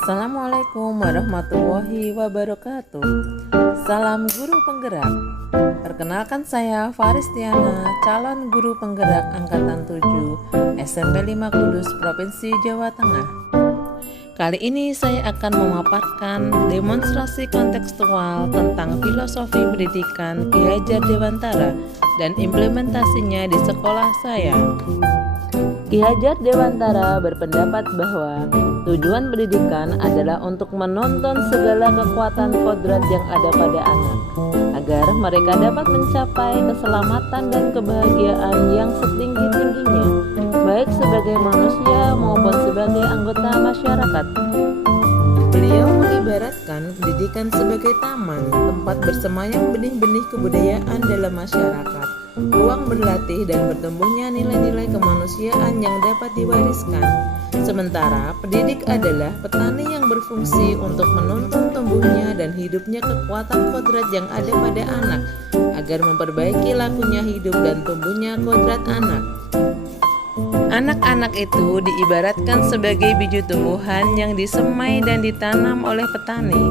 Assalamualaikum warahmatullahi wabarakatuh. Salam guru penggerak. Perkenalkan saya Faristiana, calon guru penggerak angkatan 7 SMP 5 Kudus, Provinsi Jawa Tengah. Kali ini saya akan memaparkan demonstrasi kontekstual tentang filosofi pendidikan Ki Hajar Dewantara dan implementasinya di sekolah saya. Ki Hajar Dewantara berpendapat bahwa tujuan pendidikan adalah untuk menonton segala kekuatan kodrat yang ada pada anak, agar mereka dapat mencapai keselamatan dan kebahagiaan yang setinggi-tingginya, baik sebagai manusia maupun sebagai anggota masyarakat. Beliau mengibaratkan pendidikan sebagai taman, tempat bersemayam benih-benih kebudayaan dalam masyarakat, ruang berlatih dan bertumbuhnya nilai-nilai kemanusiaan yang dapat diwariskan. Sementara pendidik adalah petani yang berfungsi untuk menuntun tumbuhnya dan hidupnya kekuatan kodrat yang ada pada anak, agar memperbaiki lakunya hidup dan tumbuhnya kodrat anak. Anak-anak itu diibaratkan sebagai biji tumbuhan yang disemai dan ditanam oleh petani.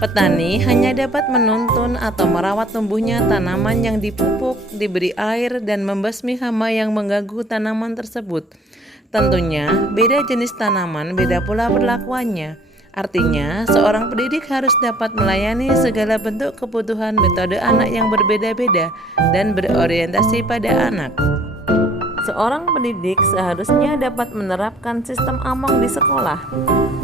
Petani hanya dapat menuntun atau merawat tumbuhnya tanaman yang dipupuk, diberi air, dan membasmi hama yang mengganggu tanaman tersebut. Tentunya, beda jenis tanaman, beda pula perlakuannya. Artinya, seorang pendidik harus dapat melayani segala bentuk kebutuhan metode anak yang berbeda-beda dan berorientasi pada anak. Seorang pendidik seharusnya dapat menerapkan sistem Among di sekolah.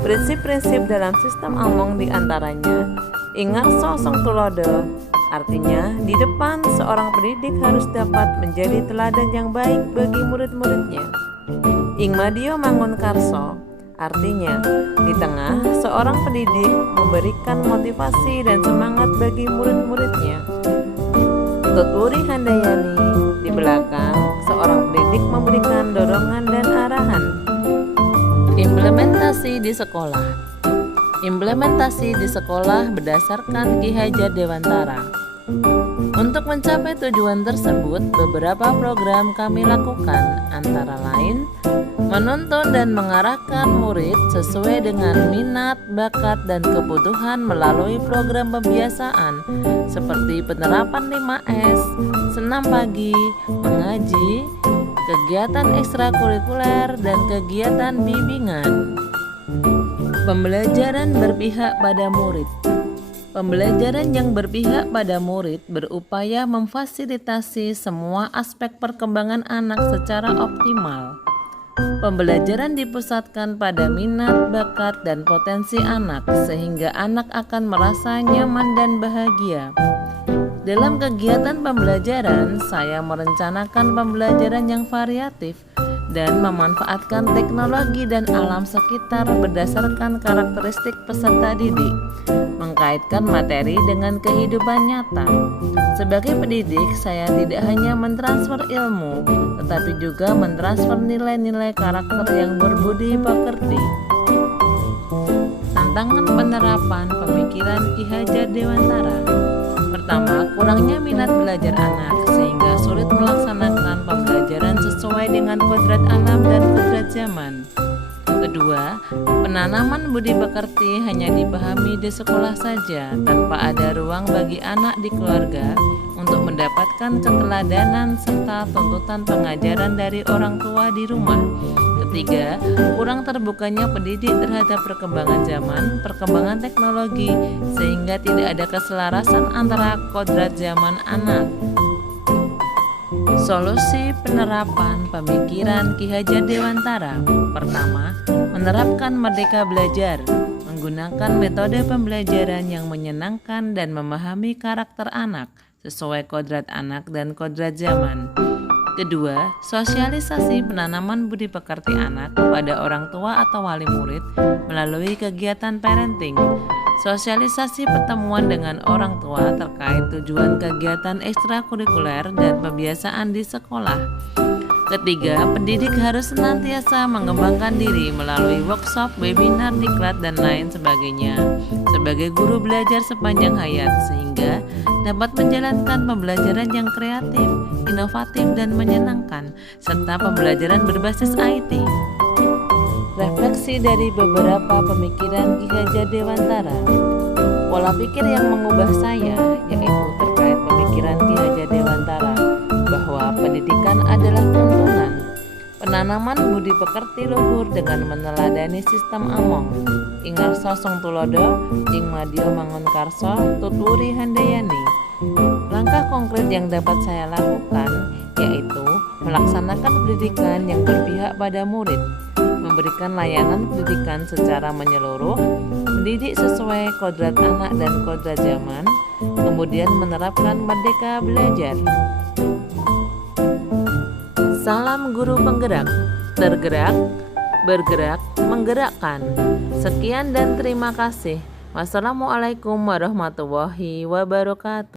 Prinsip-prinsip dalam sistem Among diantaranya, ingat sosong tulodo. Artinya, di depan seorang pendidik harus dapat menjadi teladan yang baik bagi murid-muridnya. Ingmadio Mangun Karso, artinya di tengah seorang pendidik memberikan motivasi dan semangat bagi murid-muridnya. Tutwuri Handayani, di belakang seorang pendidik memberikan dorongan dan arahan. Implementasi di sekolah. Implementasi di sekolah berdasarkan Ki Hajar Dewantara. Untuk mencapai tujuan tersebut, beberapa program kami lakukan, antara lain menuntun dan mengarahkan murid sesuai dengan minat, bakat, dan kebutuhan melalui program pembiasaan seperti penerapan 5S, senam pagi, mengaji, kegiatan ekstrakurikuler, dan kegiatan bimbingan. Pembelajaran berpihak pada murid. Pembelajaran yang berpihak pada murid berupaya memfasilitasi semua aspek perkembangan anak secara optimal. Pembelajaran dipusatkan pada minat, bakat, dan potensi anak sehingga anak akan merasa nyaman dan bahagia. Dalam kegiatan pembelajaran, saya merencanakan pembelajaran yang variatif dan memanfaatkan teknologi dan alam sekitar berdasarkan karakteristik peserta didik, mengkaitkan materi dengan kehidupan nyata. Sebagai pendidik, saya tidak hanya mentransfer ilmu, tetapi juga mentransfer nilai-nilai karakter yang berbudi pekerti. Tantangan penerapan pemikiran Ki Hajar Dewantara. Pertama, kurangnya minat belajar anak sehingga sulit melaksanakan pembelajaran sesuai dengan kodrat alam dan kodrat zaman. Kedua, penanaman budi pekerti hanya dipahami di sekolah saja tanpa ada ruang bagi anak di keluarga untuk mendapatkan keteladanan serta tuntutan pengajaran dari orang tua di rumah. Ketiga, kurang terbukanya pendidik terhadap perkembangan zaman, perkembangan teknologi, sehingga tidak ada keselarasan antara kodrat zaman anak. Solusi penerapan pemikiran Ki Hajar Dewantara. Pertama, menerapkan Merdeka Belajar, menggunakan metode pembelajaran yang menyenangkan dan memahami karakter anak sesuai kodrat anak dan kodrat zaman. Kedua, sosialisasi penanaman budi pekerti anak kepada orang tua atau wali murid melalui kegiatan parenting. Sosialisasi pertemuan dengan orang tua terkait tujuan kegiatan ekstrakurikuler dan pembiasaan di sekolah. Ketiga, pendidik harus senantiasa mengembangkan diri melalui workshop, webinar, diklat, dan lain sebagainya sebagai guru belajar sepanjang hayat sehingga dapat menjalankan pembelajaran yang kreatif, inovatif, dan menyenangkan serta pembelajaran berbasis IT. Refleksi dari beberapa pemikiran Ki Hajar Dewantara. Pola pikir yang mengubah saya yaitu terkait pemikiran Ki Hajar Dewantara bahwa pendidikan adalah tuntunan. Penanaman budi pekerti luhur dengan meneladani sistem among. Ingar sosong tulodo, ing madya mangun karso, tuturi handayani. Langkah konkret yang dapat saya lakukan yaitu melaksanakan pendidikan yang berpihak pada murid, memberikan layanan pendidikan secara menyeluruh, mendidik sesuai kodrat anak dan kodrat zaman, kemudian menerapkan merdeka belajar. Salam guru penggerak, tergerak, bergerak, menggerakkan. Sekian dan terima kasih. Wassalamualaikum warahmatullahi wabarakatuh.